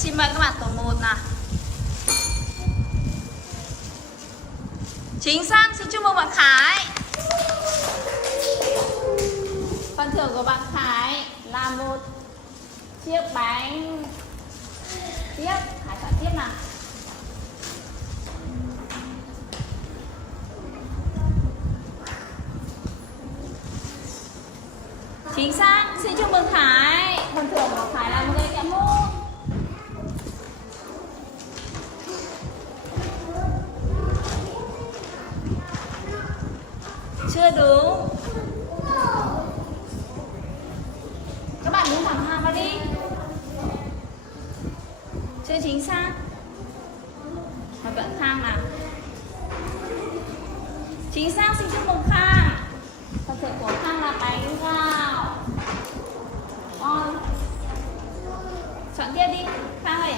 Xin mời các bạn tổ 1 nào. Chính xác, xin chúc mừng bạn Khải. Phần thưởng của bạn Khải là một chiếc bánh. Tiếp, Khải chọn tiếp nào. Chính xác, xin chúc mừng Khải. Phần thưởng của Khải là một cây kẹo mút. Chưa đúng. Các bạn muốn thẳng hàng vào đi. Chưa chính xác. Và vẫn Khang nào. Chính xác, xin chúc mừng Khang. Phần thưởng của Khang là bánh gạo. Ngon. Chọn tiếp đi, Khang ơi.